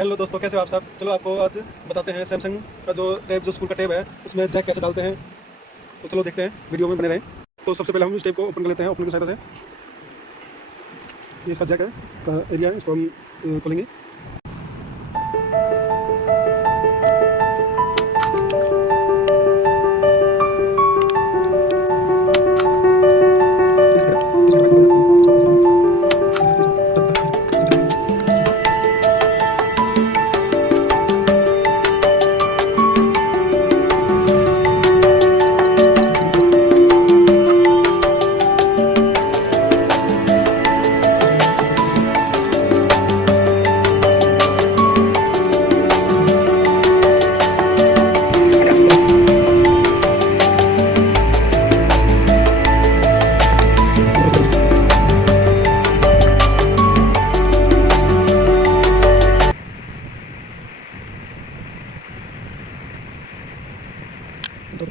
Hello दोस्तों, कैसे हो आप सब। चलो आपको आज बताते हैं सैमसंग का जो टैब, जो स्कूल का टैब है, उसमें जैक कैसे डालते हैं। तो चलो देखते हैं, वीडियो में बने रहें। तो सबसे पहले हम इस टैब को ओपन कर लेते हैं ओपन की सहायता से। ये इसका जैक है का एरिया है, इसको हम खोलेंगे। तो